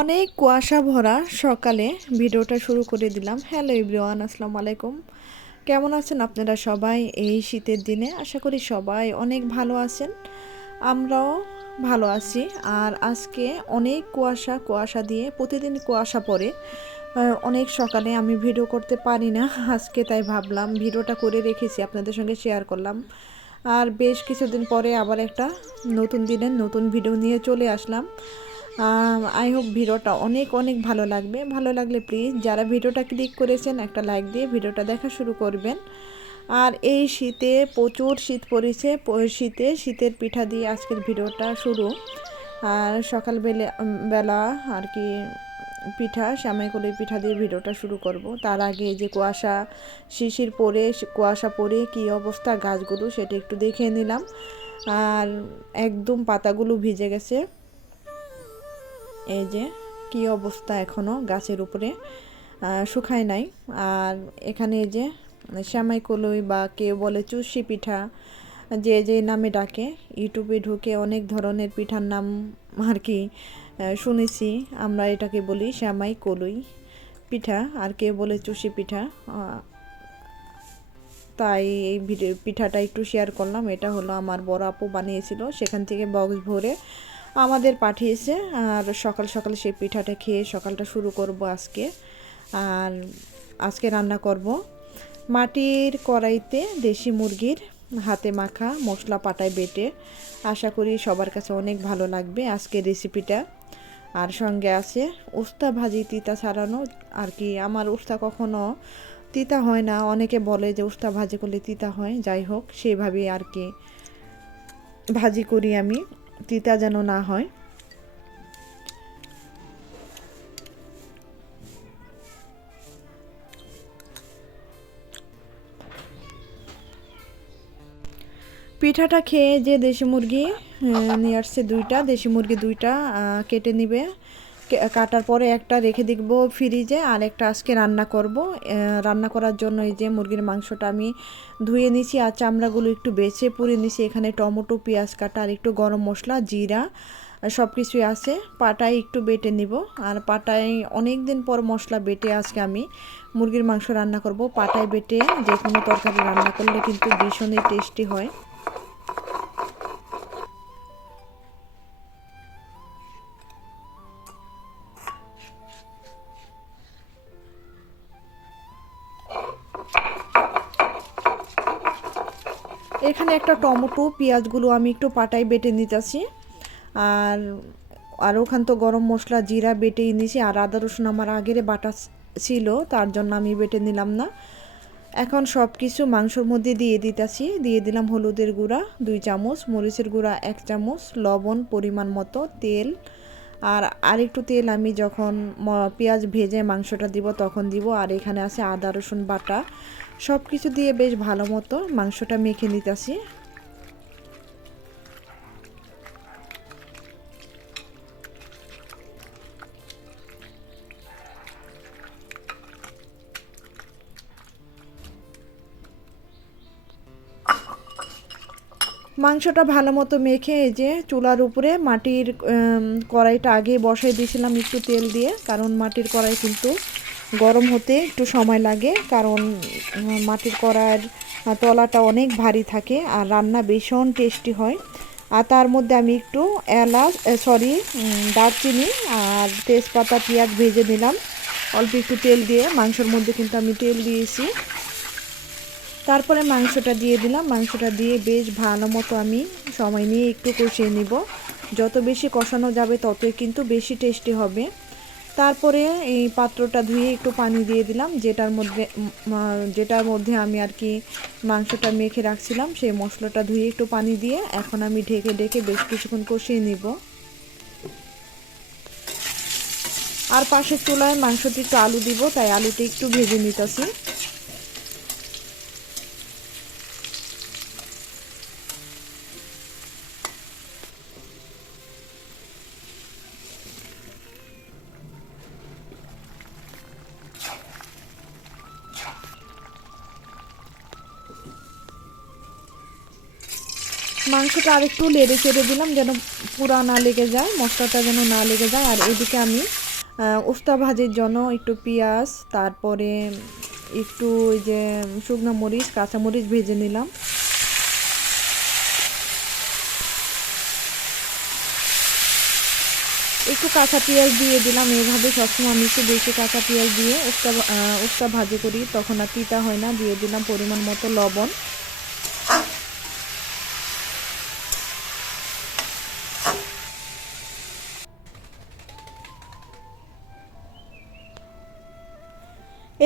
অনেক কুয়াশা ভরা সকালে ভিডিওটা শুরু করে দিলাম। হ্যালো ইব্রিওয়ান আসসালামু আলাইকুম। কেমন আছেন আপনারা সবাই এই শীতের দিনে? আশা করি সবাই অনেক ভালো আছেন। আমরাও ভালো আছি। আর আজকে অনেক কুয়াশা কুয়াশা দিয়ে প্রতিদিন কুয়াশা পড়ে। অনেক সকালে আমি ভিডিও করতে পারি না, আজকে তাই ভাবলাম ভিডিওটা করে রেখেছি, আপনাদের সঙ্গে শেয়ার করলাম। আর বেশ কিছুদিন পরে আবার একটা নতুন দিনের নতুন ভিডিও নিয়ে চলে আসলাম। আই হোপ ভিডিওটা অনেক অনেক ভালো লাগবে। ভালো লাগলে প্লিজ যারা ভিডিওটা ক্লিক করেছেন, একটা লাইক দিয়ে ভিডিওটা দেখা শুরু করবেন। আর এই শীতে প্রচুর শীত পড়েছে শীতে শীতের পিঠা দিয়ে আজকের ভিডিওটা শুরু। আর সকালবেলা বেলা আর কি পিঠা শ্যামাই কলি পিঠা দিয়ে ভিডিওটা শুরু করব। তার আগে যে কুয়াশা, শিশির পরে কুয়াশা পরে কি অবস্থা গাছগুলো সেটা একটু দেখে নিলাম। আর একদম পাতাগুলো ভিজে গেছে। এই যে, কি অবস্থা এখনও গাছের উপরে? শুকায় নাই। আর এখানে যে, শ্যামাই কলই বা কেউ বলে চুষি পিঠা, যে যে নামে ডাকে, ইউটিউবে ঢুকে অনেক ধরনের পিঠার নাম আর কি শুনেছি। আমরা এটাকে বলি শ্যামাই কলই পিঠা, আর কেউ বলে চুষি পিঠা। তাই এই পিঠাটা একটু শেয়ার করলাম। এটা হলো আমার বড় আপু বানিয়েছিল। সেখান থেকে বক্স ভরে আমাদের পাঠিয়েছে আর সকাল সকাল সেই পিঠাটা খেয়ে সকালটা শুরু করব আজকে। আর আজকে রান্না করব মাটির কড়াইতে দেশি মুরগির হাতে মাখা মশলা পাটায় বেটে। আশা করি সবার কাছে অনেক ভালো লাগবে আজকের রেসিপিটা। আর সঙ্গে আছে উস্তা ভাজি তিতা ছাড়ানো। আর কি, আমার উস্তা কখনো তিতা হয় না। অনেকে বলে যে উস্তা ভাজি করলে তিতা হয়। যাই হোক সেভাবে আর কি ভাজি করি আমি। তিতা যেন না হয়। পিঠাটা খেয়ে যে দেশি মুরগি নিয়ে আসছে দুইটা, দেশি মুরগি দুইটা কেটে নিবে। কাটার পরে একটা রেখে দিব ফ্রিজে, আর একটা আজকে রান্না করব। রান্না করার জন্য এই যে মুরগির মাংসটা আমি ধুয়ে নিছি, আর চামড়াগুলো একটু বেছে পুড়ে নিছি। এখানে টমেটো, পেঁয়াজ কাটা, আর একটু গরম মশলা, জিরা সব কিছুই আছে। পাটায় একটু বেটে নিব, আর পাটায় অনেক দিন পর মশলা বেটে আজকে আমি মুরগির মাংস রান্না করব। পাটায় বেটে যে কোনো তরকারি রান্না করলে কিন্তু ভীষণই টেস্টি হয়। এখানে একটা টমেটো, পেঁয়াজগুলো আমি একটু পাটায় বেটে নিতেছি। আর আর ওখান তো গরম মশলা, জিরা বেটেই নিছি। আর আদা রসুন আমার আগের বাটা ছিল, তার জন্য আমি বেটে নিলাম না। এখন সব কিছু মাংসর মধ্যে দিয়ে দিতেছি। দিয়ে দিলাম হলুদের গুঁড়া, দুই চামচ, মরিচের গুঁড়া, এক চামচ, লবণ পরিমাণ মতো, তেল। আর আরেকটু তেল আমি যখন পেঁয়াজ ভেজে মাংসটা দিব, তখন দিব। আর এখানে আছে আদা রসুন বাটা। সব কিছু দিয়ে বেশ ভালো মতো মাংসটা মেখে নিতেছি। মাংসটা ভালো মতো মেখে এই যে চুলার উপরে মাটির কড়াইটা আগে বসাই দিয়েছিলাম একটু তেল দিয়ে, কারণ মাটির কড়াই কিন্তু গরম হতে একটু সময় লাগে কারণ মাটির আহ, তলাটা অনেক ভারী থাকে আর রান্না ভীষণ টেস্টি হয়। আর তার মধ্যে আমি একটু এলাচ সরি দারচিনি আর তেজপাতা পেঁয়াজ ভেজে নিলাম। অল্প একটু তেল দিয়ে মাংসের মধ্যে কিন্তু আমি তেল দিয়েছি। তারপরে মাংসটা দিয়ে দিলাম। মাংসটা দিয়ে বেশ ভালো মতো আমি সময় নিয়ে একটু কষিয়ে নিব। যত বেশি কষানো যাবে ততই কিন্তু বেশি টেস্টি হবে। তারপরে এই পাত্রটা ধুয়ে একটু পানি দিয়ে দিলাম, যেটার মধ্যে যেটার মধ্যে আমি আর কি মাংসটা মেখে রাখছিলাম, সেই মশলাটা ধুয়ে একটু পানি দিয়ে এখন আমি ঢেকে ঢেকে বেশ কিছুক্ষণ কষিয়ে নিব। আর পাশের চুলায় মাংসটি একটু আলু দিব, তাই আলুটি একটু ভেজে নিতেছি। মাংসটা আরেকটু লেড়ে চেড়ে দিলাম যেন পুরা না লেগে যায়, মশলাটা যেন না লেগে যায়। আর এদিকে আমি উস্তা ভাজির জন্য একটু পেঁয়াজ, তারপরে একটু ওই যে শুকনো মরিচ, কাঁচা মরিচ ভেজে নিলাম। একটু কাঁচা পেঁয়াজ দিয়ে দিলাম এইভাবে সবসময় আমি একটু বেশি কাঁচা পেঁয়াজ দিয়ে উস্তা উস্তা ভাজি করি, তখন আর তিতা হয় না। দিয়ে দিলাম পরিমাণ মতো লবণ।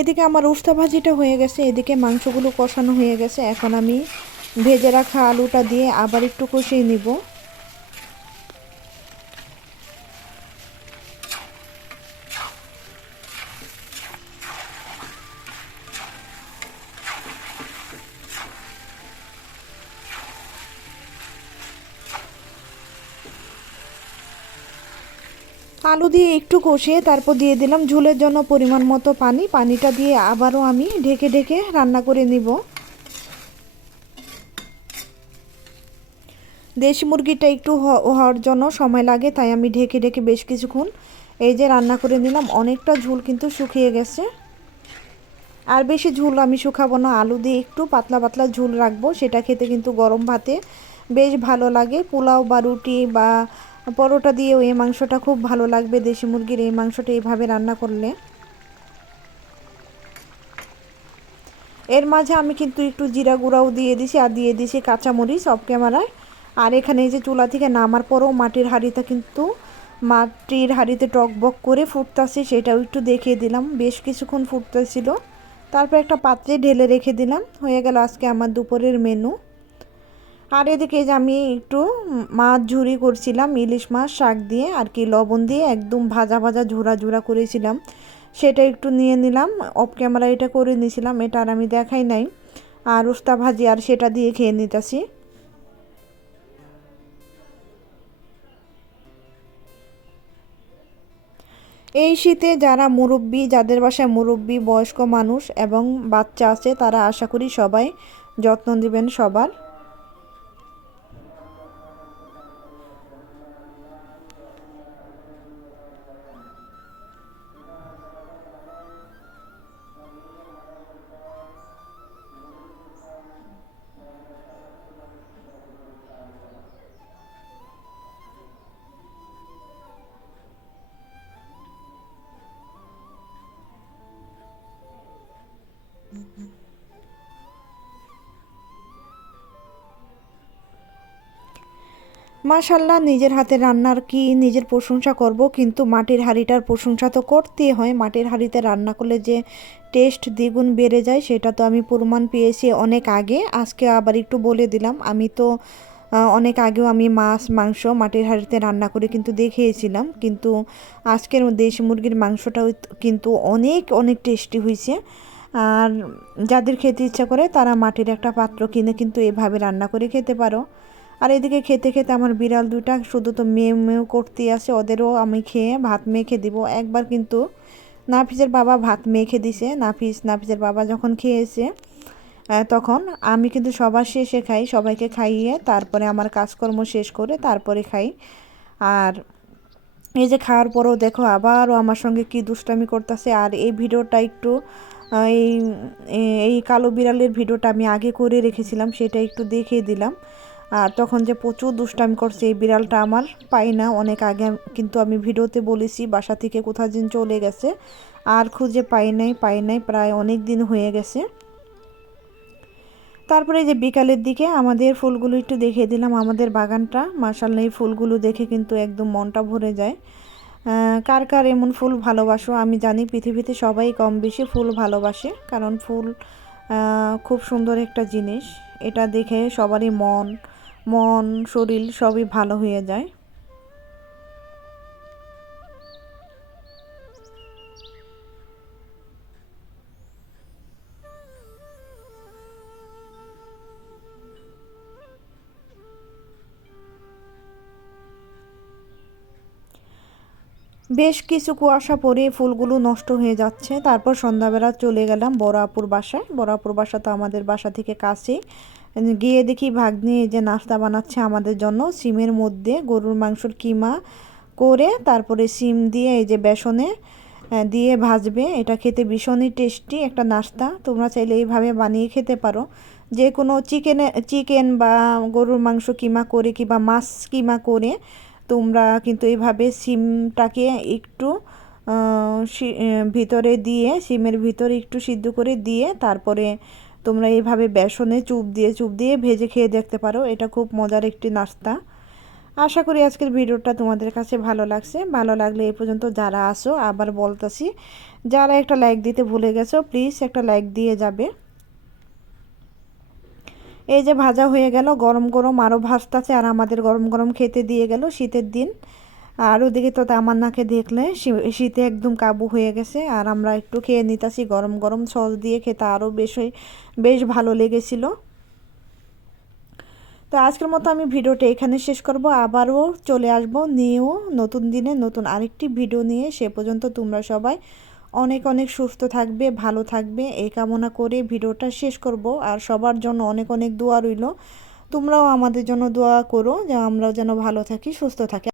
এদিকে আমার উস্তা ভাজিটা হয়ে গেছে, এদিকে মাংসগুলো কষানো হয়ে গেছে। এখন আমি ভেজে রাখা আলুটা দিয়ে আবার একটু কষিয়ে নিব। আলু দিয়ে একটু কষিয়ে তারপর দিয়ে দিলাম ঝোলের জন্য পরিমাণ মতো পানি। পানিটা দিয়ে আবারও আমি ঢেকে ঢেকে রান্না করে নিব। দেশি মুরগিটা একটু হওয়ার জন্য সময় লাগে, তাই আমি ঢেকে ঢেকে বেশ কিছুক্ষণ এই যে রান্না করে নিলাম। অনেকটা ঝোল কিন্তু শুকিয়ে গেছে। আর বেশি ঝোল আমি শুকাবো না। আলু দিয়ে একটু পাতলা পাতলা ঝোল রাখব, সেটা খেতে কিন্তু গরম ভাতে বেশ ভালো লাগে। পোলাও বা রুটি বা পরোটা দিয়েও এই মাংসটা খুব ভালো লাগবে, দেশি মুরগির এই মাংসটা এইভাবে রান্না করলে। এর মাঝে আমি কিন্তু একটু জিরা গুঁড়াও দিয়ে দিছি আর দিয়ে দিছি কাঁচামরিচ অফ ক্যামেরায় আর এখানে এই যে চুলা থেকে নামার পরেও মাটির হাঁড়িটা কিন্তু মাটির হাঁড়িতে টকবক করে ফুটতাছে, সেটাও একটু দেখিয়ে দিলাম। বেশ কিছুক্ষণ ফুটতেছিল। তারপর একটা পাত্রে ঢেলে রেখে দিলাম। হয়ে গেল আজকে আমার দুপুরের মেনু আর এদিকে যে আমি একটু মাছ ঝুরি করছিলাম, ইলিশ মাছ, শাক দিয়ে আর কি লবণ দিয়ে একদম ভাজা ভাজা ঝোড়া ঝোড়া করেছিলাম। সেটা একটু নিয়ে নিলাম অফ ক্যামেরা এটা করে নিয়েছিলাম, এটা আর আমি দেখাই নাই। আর উস্তা ভাজি আর সেটা দিয়ে খেয়ে নিতেছি। এই শীতে যারা মুরব্বী, যাদের বাসায় মুরব্বী, বয়স্ক মানুষ এবং বাচ্চা আছে, তারা আশা করি সবাই যত্ন দিবেন সবার। মাশাল্লাহ, নিজের হাতে রান্নার কি নিজের প্রশংসা করব, কিন্তু মাটির হাঁড়িটার প্রশংসা তো করতেই হয়। মাটির হাঁড়িতে রান্না করলে যে টেস্ট দ্বিগুণ বেড়ে যায়, সেটা তো আমি প্রমাণ পেয়েছি অনেক আগে। আজকে আবার একটু বলে দিলাম, আমি তো অনেক আগেও আমি মাছ, মাংস মাটির হাঁড়িতে রান্না করে কিন্তু দেখিয়েছিলাম, কিন্তু আজকের দেশি মুরগির মাংসটাও কিন্তু অনেক অনেক টেস্টি হয়েছে। আর যাদের খেতে ইচ্ছা করে, তারা মাটির একটা পাত্র কিনে কিন্তু এভাবে রান্না করে খেতে পারো। আর এদিকে খেতে খেতে আমার বিড়াল দুইটা শুধু তো মেয়ে মেয়েও করতেই আছে ওদেরও আমি খেয়ে ভাত মেখে দিব। একবার কিন্তু নাফিসের বাবা ভাত মেখে দিছে। নাফিস, নাফিসের বাবা যখন খেয়েছে তখন আমি কিন্তু সবার শেষে খাই, সবাইকে খাইয়ে তারপরে আমার কাজকর্ম শেষ করে তারপরে খাই। আর এই যে খাওয়ার পরেও দেখো আবারও আমার সঙ্গে কি দুষ্টামি করতেছে। আর এই ভিডিওটা একটু এই এই কালো বিড়ালের ভিডিওটা আমি আগে করে রেখেছিলাম, সেটা একটু দেখিয়ে দিলাম। আর তখন যে প্রচুর দুষ্টামি করছে এই বিড়ালটা আমার, পাই না, অনেক আগে কিন্তু আমি ভিডিওতে বলেছি বাসা থেকে কোথাও দিন চলে গেছে, আর খুঁজে পাই নাই পাই নাই, প্রায় অনেক দিন হয়ে গেছে। তারপরে যে বিকালের দিকে আমাদের ফুলগুলো একটু দেখিয়ে দিলাম, আমাদের বাগানটা মার্শাল্লাহ এই ফুলগুলো দেখে কিন্তু একদম মনটা ভরে যায়। কার কার এমন ফুল ভালোবাসো, আমি জানি পৃথিবীতে সবাই কম বেশি ফুল ভালোবাসে, কারণ ফুল খুব সুন্দর একটা জিনিস, এটা দেখে সবারই মন মন, শরীর সবই ভালো হয়ে যায়। বেশ কিছু কুয়াশা পরে ফুলগুলো নষ্ট হয়ে যাচ্ছে। তারপর সন্ধ্যাবেলা চলে গেলাম বড় আপুর বাসায়। বড় আপুর বাসা তো আমাদের বাসা থেকে কাছে গিয়ে দেখি ভাগ্নি এই যে নাস্তা বানাচ্ছে আমাদের জন্য। সিমের মধ্যে গরুর মাংসর কিমা করে তারপরে সিম দিয়ে এই যে বেসনে দিয়ে ভাজবে। এটা খেতে ভীষণই টেস্টি একটা নাস্তা। তোমরা চাইলে এইভাবে বানিয়ে খেতে পারো। যে কোনো চিকেনে, চিকেন বা গরুর মাংস কিমা করে কিংবা মাছ কিমা করে তোমরা কিন্তু এইভাবে সিমটাকে একটু ভিতরে দিয়ে, সিমের ভিতরে একটু সিদ্ধ করে দিয়ে তারপরে তোমরা এইভাবে বেসনে চুপ দিয়ে চুপ দিয়ে ভেজে খেয়ে দেখতে পারো। এটা খুব মজার একটি নাস্তা। আশা করি আজকের ভিডিওটা তোমাদের কাছে ভালো লাগছে। ভালো লাগলে এই পর্যন্ত যারা আসো আবার বলতাছি, যারা একটা লাইক দিতে ভুলে গেছো প্লিজ একটা লাইক দিয়ে যাবে। এই যে ভাজা হয়ে গেল, গরম গরম আরও ভাজতাছে, আর আমাদের গরম গরম খেতে দিয়ে গেল শীতের দিন। আর ওদিকে তো আমার নাকে দেখলে শীতে একদম কাবু হয়ে গেছে। আর আমরা একটু খেয়ে নিতাছি, গরম গরম সস দিয়ে খেতে আরও বেশ বেশ ভালো লেগেছিল। তো আজকের মতো আমি ভিডিওটা এখানে শেষ করব। আবারও চলে আসব নিয়েও নতুন দিনে নতুন আরেকটি ভিডিও নিয়ে। সে পর্যন্ত তোমরা সবাই অনেক অনেক সুস্থ থাকবে, ভালো থাকবে। এই কামনা করে ভিডিওটা শেষ করব। আর সবার জন্য অনেক অনেক দোয়া রইল। তোমরাও আমাদের জন্য দোয়া করো যে আমরাও যেন ভালো থাকি, সুস্থ থাকি।